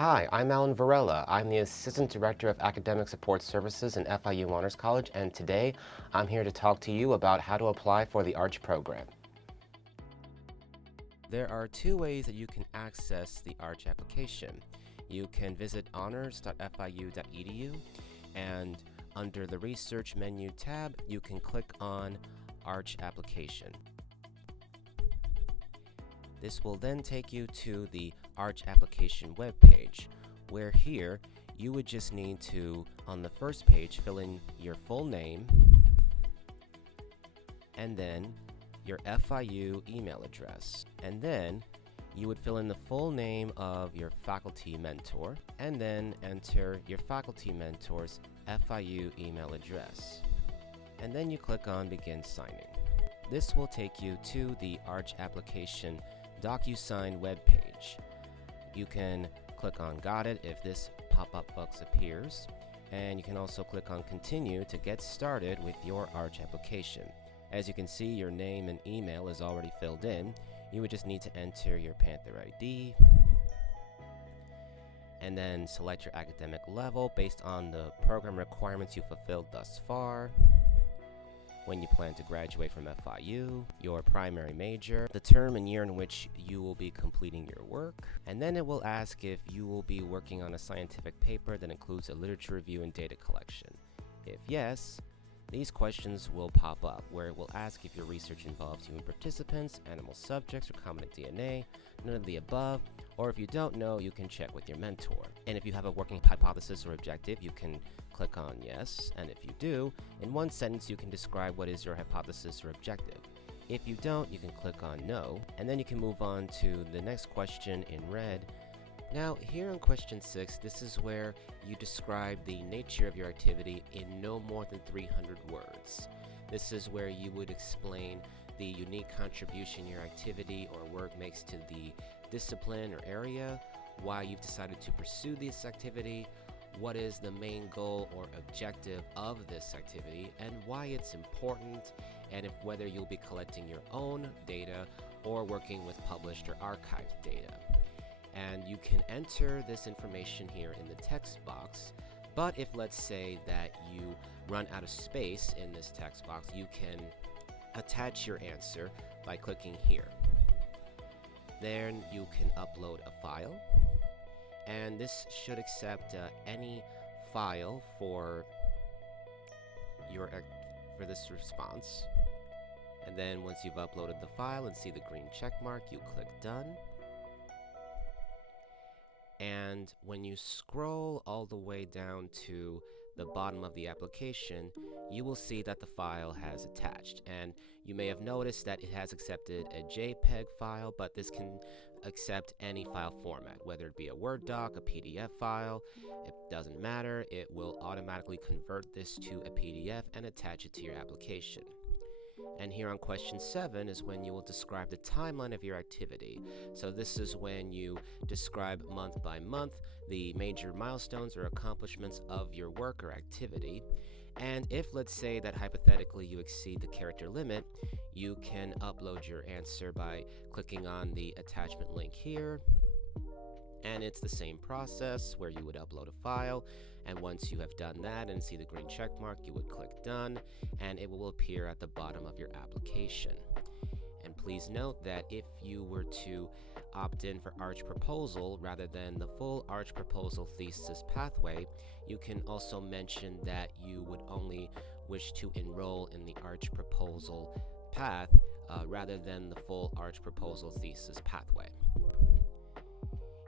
Hi, I'm Alan Varela. I'm the Assistant Director of Academic Support Services in FIU Honors College, and today I'm here to talk to you about how to apply for the ARCH program. There are two ways that you can access the ARCH application. You can visit honors.fiu.edu, and under the Research menu tab, you can click on ARCH application. This will then take you to the ARCH application webpage, where here you would just need to, on the first page, fill in your full name and then your FIU email address. And then you would fill in the full name of your faculty mentor and then enter your faculty mentor's FIU email address. And then you click on Begin Signing. This will take you to the ARCH application DocuSign webpage. You can click on Got It if this pop-up box appears, and you can also click on Continue to get started with your ARCH application. As you can see, your name and email is already filled in. You would just need to enter your Panther ID and then select your academic level based on the program requirements you fulfilled thus far, when you plan to graduate from FIU, your primary major, the term and year in which you will be completing your work, and then it will ask if you will be working on a scientific paper that includes a literature review and data collection. If yes, these questions will pop up, where it will ask if your research involves human participants, animal subjects, or recombinant DNA, none of the above, or if you don't know, you can check with your mentor. And if you have a working hypothesis or objective, you can click on yes, and if you do, in one sentence you can describe what is your hypothesis or objective. If you don't, you can click on no, and then you can move on to the next question in red. Now, here on question 6, this is where you describe the nature of your activity in no more than 300 words. This is where you would explain the unique contribution your activity or work makes to the discipline or area, why you've decided to pursue this activity, what is the main goal or objective of this activity, and why it's important, and whether you'll be collecting your own data or working with published or archived data. And you can enter this information here in the text box, but if let's say that you run out of space in this text box, you can attach your answer by clicking here. Then you can upload a file, and this should accept any file for this response. And then once you've uploaded the file and see the green check mark, you click Done. And when you scroll all the way down to the bottom of the application, you will see that the file has attached. And you may have noticed that it has accepted a JPEG file, but this can accept any file format, whether it be a Word doc, a PDF file. It doesn't matter. It will automatically convert this to a PDF and attach it to your application. And here on question 7 is when you will describe the timeline of your activity. So this is when you describe month by month the major milestones or accomplishments of your work or activity. And if let's say that hypothetically you exceed the character limit, you can upload your answer by clicking on the attachment link here. And it's the same process where you would upload a file, and once you have done that and see the green check mark, you would click Done, and it will appear at the bottom of your application. And please note that if you were to opt in for ARCH Proposal rather than the full ARCH Proposal thesis pathway, you can also mention that you would only wish to enroll in the ARCH Proposal path rather than the full ARCH Proposal thesis pathway.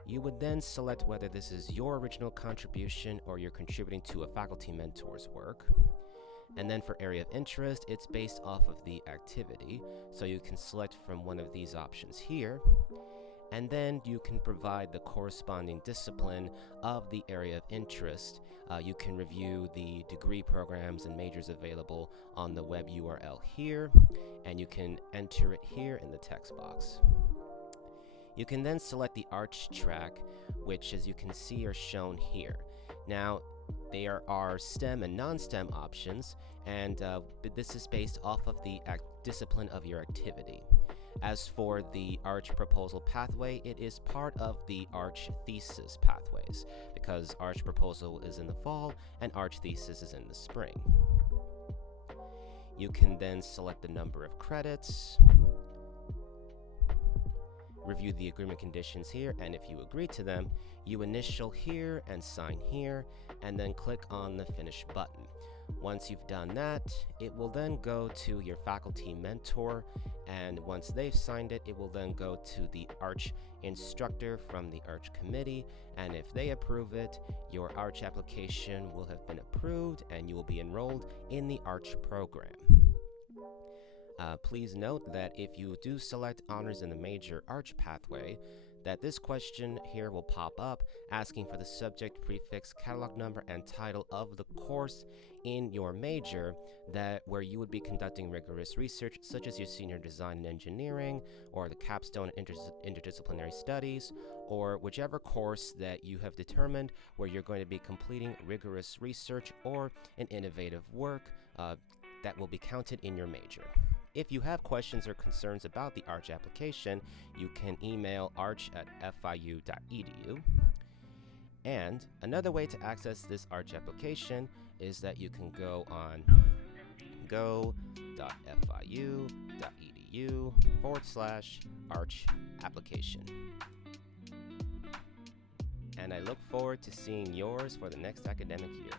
You would then select whether this is your original contribution or you're contributing to a faculty mentor's work. And then for area of interest, it's based off of the activity, so you can select from one of these options here. And then you can provide the corresponding discipline of the area of interest. You can review the degree programs and majors available on the web URL here, and you can enter it here in the text box. You can then select the ARCH track, which as you can see are shown here. Now, there are STEM and non-STEM options, and this is based off of the discipline of your activity. As for the ARCH proposal pathway, it is part of the ARCH thesis pathways, because ARCH proposal is in the fall and ARCH thesis is in the spring. You can then select the number of credits, review the agreement conditions here, and if you agree to them, you initial here and sign here, and then click on the Finish button. Once you've done that, it will then go to your faculty mentor, and once they've signed it, it will then go to the ARCH instructor from the ARCH committee, and if they approve it, your ARCH application will have been approved and you will be enrolled in the ARCH program. Please note that if you do select honors in the major ARCH pathway, that this question here will pop up asking for the subject, prefix, catalog number, and title of the course in your major where you would be conducting rigorous research, such as your senior design and engineering, or the capstone interdisciplinary studies, or whichever course that you have determined where you're going to be completing rigorous research or an innovative work that will be counted in your major. If you have questions or concerns about the ARCH application, you can email arch@fiu.edu. And another way to access this ARCH application is that you can go on go.fiu.edu/ARCH application. And I look forward to seeing yours for the next academic year.